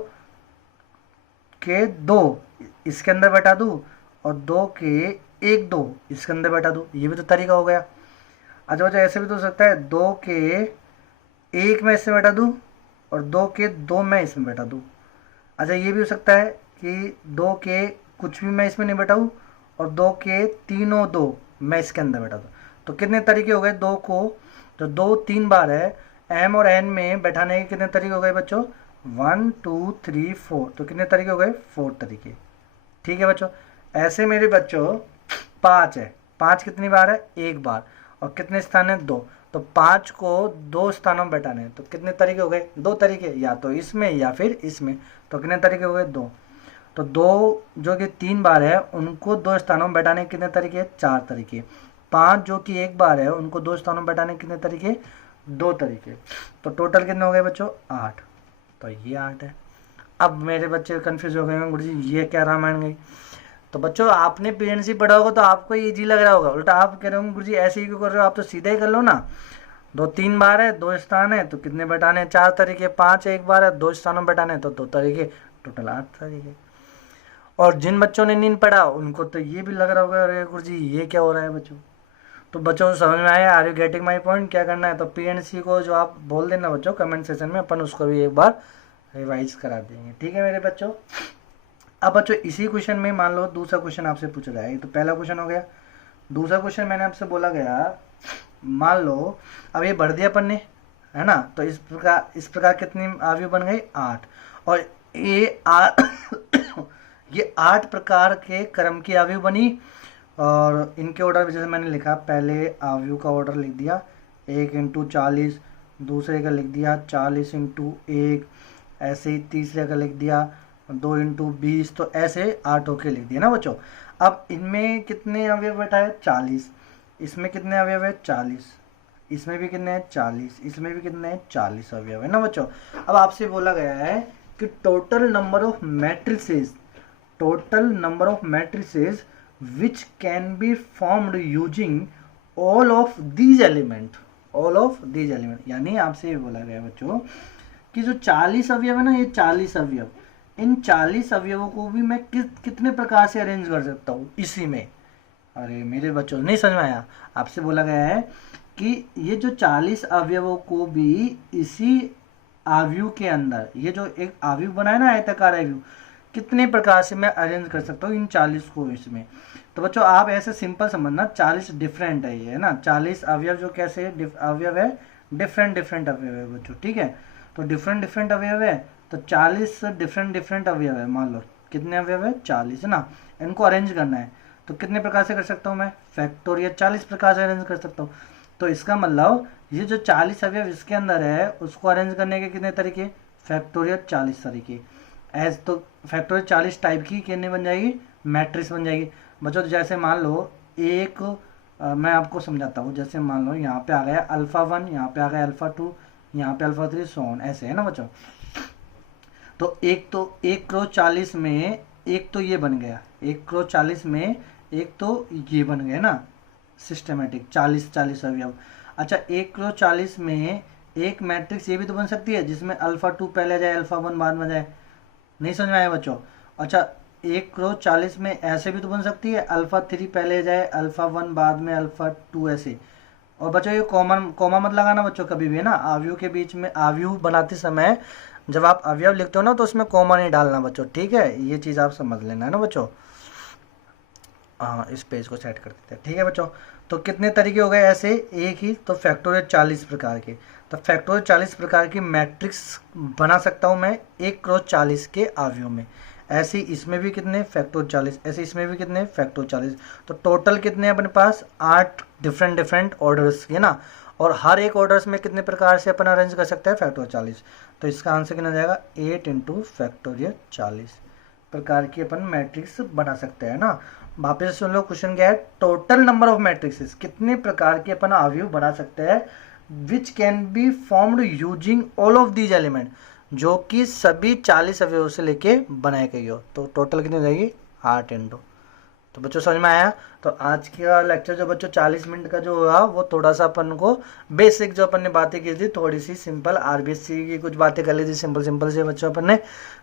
के 2 इसके अंदर बैठा दूँ और 2 के 1 2 इसके अंदर बैठा दूँ, ये भी तो तरीका हो गया। अच्छा बच्चों ऐसे भी तो हो सकता है 2 के 1 मैं इसमें बैठा दूँ और 2 के 2 मैं इसमें बैठा दूँ। अच्छा ये भी हो सकता है कि 2 के कुछ भी मैं इसमें नहीं बैठाऊँ और 2 के तीनों 2 मैं इसके अंदर बैठा दूँ। तो कितने तरीके हो गए? 2 को जो 2 3 बार है, m और n में बैठाने के कितने तरीके हो गए बच्चों? 1 2 3 4। तो कितने तरीके हो गए? 4 तरीके। ठीक है बच्चों। ऐसे मेरे बच्चों 5 है, 5 कितनी बार है? 1 बार। और कितने स्थान है? 2। तो 5 को 2 स्थानों में बैठाने हैं, तो कितने तरीके हो गए? 2 तरीके, या तो इसमें या फिर इसमें। तो कितने तरीके हो गए? 2। तो 2 जो कि 3 बार है उनको 2 स्थानों में बैठाने के कितने तरीके? 4 तरीके। 5 जो कि 1 बार है उनको 2 स्थानों में बैठाने के कितने तरीके? 2 तरीके। तो टोटल कितने हो गए बच्चों? 8। तो ये 8 है। अब मेरे बच्चे कंफ्यूज हो गए हैं, गुरु जी ये क्या रामायण गई? तो बच्चों आपने पीएनसी पढ़ा होगा तो आपको इजी लग रहा होगा, उल्टा आप कह रहे होंगे गुरु जी ऐसे ही क्यों कर रहे हो? आप तो सीधा ही कर लो ना। 2 3 बार है, 2 स्थान है, तो कितने बैठाने? 4 तरीके। 5 1 बार है, 2 स्थानों में बैठाने, तो 2 तरीके, टोटल 8 तरीके। और जिन बच्चों ने नहीं पढ़ा उनको तो ये भी लग रहा होगा अरे गुरु जी ये क्या हो रहा है बच्चों। तो बच्चों को समझ में आया? Are you getting my point? क्या करना है? तो पीएनसी को जो आप बोल देना बच्चों कमेंट सेक्शन में, अपन उसको भी एक बार रिवाइज करा देंगे। ठीक है मेरे बच्चों। अब बच्चों इसी क्वेश्चन में मान लो दूसरा क्वेश्चन आपसे पूछा जाए। तो पहला क्वेश्चन हो गया, दूसरा क्वेश्चन मैंने आपसे बोला गया, मान लो अब ये भर दिया अपन ने, है ना। तो इस प्रकार कितनी अवयव बन गई? 8। और ये 8 प्रकार के क्रम की अवयव बनी। और इनके ऑर्डर जैसे मैंने लिखा, पहले अवयव का ऑर्डर लिख दिया 1 इंटू 40, दूसरे का लिख दिया 40 इंटू 1, ऐसे ही तीसरे का लिख दिया 2 इंटू 20। तो ऐसे 8 होके लिख दिया ना बच्चों। अब इनमें कितने अवयव बैठा है? 40। इसमें कितने अवयव है? 40। इसमें भी कितने हैं? 40। इसमें भी कितने हैं? 40 अवयव है ना बच्चों। अब आपसे बोला गया है कि total number of matrices which can be formed using all of these element, यानी आपसे ये बोला गया बच्चों कि जो 40 अवयव है ना, ये 40 अवयव, इन 40 अवयवों को भी मैं कितने प्रकार से अरेंज कर सकता हूँ इसी में। अरे मेरे बच्चों नहीं समझ में आया? आपसे बोला गया है कि ये जो 40 अवयवों को भी इसी अवयव के अंदर, ये जो एक अवयव बना है ना आयताकार अवयव, कितने प्रकार से मैं अरेंज कर सकता हूँ इन 40 को इसमें। तो बच्चों आप ऐसे सिंपल समझना, 40 डिफरेंट है ये, है ना, 40 अवयव जो कैसे अवयव है, डिफरेंट डिफरेंट अवयव है बच्चों, ठीक है। तो डिफरेंट डिफरेंट अवयव है, तो 40 डिफरेंट डिफरेंट अवयव है, मान लो कितने अवयव है, 40, है ना। इनको अरेंज करना है तो कितने प्रकार से कर सकता हूँ मैं, फैक्टोरियल 40 प्रकार से अरेंज कर सकता हूँ। तो इसका मतलब ये जो 40 अवयव इसके अंदर है उसको अरेंज करने के कितने तरीके, फैक्टोरियल 40 तरीके। एज तो फैक्टोरियल 40 टाइप की कितनी बन जाएगी, मैट्रिक्स बन जाएगी बच्चों। तो जैसे मान लो एक मैं आपको समझाता हूँ, जैसे मान लो यहाँ पे आ गया अल्फा 1, यहाँ पे आ गया अल्फा 2, यहाँ पे अल्फा 3, सो ऑन, ऐसे है ना बच्चों। तो एक करो 40 में एक तो ये बन गया, 1 करो 40 में एक तो ये बन गया ना, सिस्टमेटिक 40 अवयव। अच्छा 1 करो 40 में एक मैट्रिक्स ये भी तो बन सकती है जिसमें अल्फा 2 पहले आ जाए अल्फा 1 बाद में जाए, नहीं समझ में आया बच्चों। अच्छा 1 करो 40 में ऐसे भी तो बन सकती है, अल्फा 3 पहले जाए अल्फा 1 बाद में अल्फा 2, ऐसे। और बच्चों ये कॉमन कॉमा मत लगाना बच्चों कभी भी, है ना, अवयव के बीच में, अवयव बनाते समय जब आप अवयव लिखते हो ना तो उसमें कॉमा नहीं डालना बच्चों, ठीक है, ये चीज़ आप समझ लेना, है ना बच्चों। हाँ इस पेज को सेट कर देते हैं, ठीक है बच्चों। तो कितने तरीके हो गए ऐसे, एक ही, तो फैक्टोरियल 40 प्रकार के। तो फैक्टोरियल 40 प्रकार की मैट्रिक्स बना सकता हूँ मैं 1 करो 40 के अवयव में। ऐसे इसमें भी कितने, फैक्टोरियल 40, ऐसे इसमें भी कितने, फैक्टोरियल 40। तो टोटल कितने अपने पास, 8 डिफरेंट डिफरेंट ऑर्डर्स के ना, और हर एक ऑर्डर्स में कितने प्रकार से अपन अरेंज कर सकते हैं, फैक्टोरियल 40। तो इसका आंसर कितना जाएगा, 8 इंटू फैक्टोरियल 40 प्रकार की अपन मैट्रिक्स बना सकते हैं ना। वापस सुन लो, क्वेश्चन क्या है, टोटल नंबर ऑफ मैट्रिक्सेस, कितने प्रकार के अपन अवयव बना सकते हैं, which can be formed using all of these element, जो कि सभी 40 अवयवों से लेके बनाए गई हो। तो टोटल कितनी हो जाएगी, 8 इंटू। तो बच्चों समझ में आया। तो आज का लेक्चर जो बच्चों 40 मिनट का जो हुआ वो थोड़ा सा अपन को बेसिक जो अपन ने बातें की थी, थोड़ी सी सिंपल आरबीएससी की कुछ बातें कर ली थी सिंपल सिंपल से बच्चों अपन ने।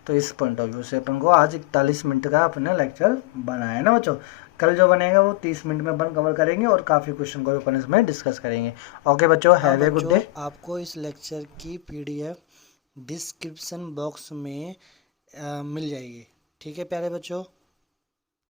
तो इस पॉइंट ऑफ व्यू से अपन को आज 41 मिनट का अपन ने लेक्चर बनाया है ना बच्चों। कल जो बनेगा वो 30 मिनट में अपन कवर करेंगे और काफ़ी क्वेश्चन को अपन इसमें डिस्कस करेंगे। ओके बच्चों, हैव ए गुड डे। आपको इस लेक्चर की पीडीएफ डिस्क्रिप्शन बॉक्स में मिल जाएगी, ठीक है प्यारे बच्चों।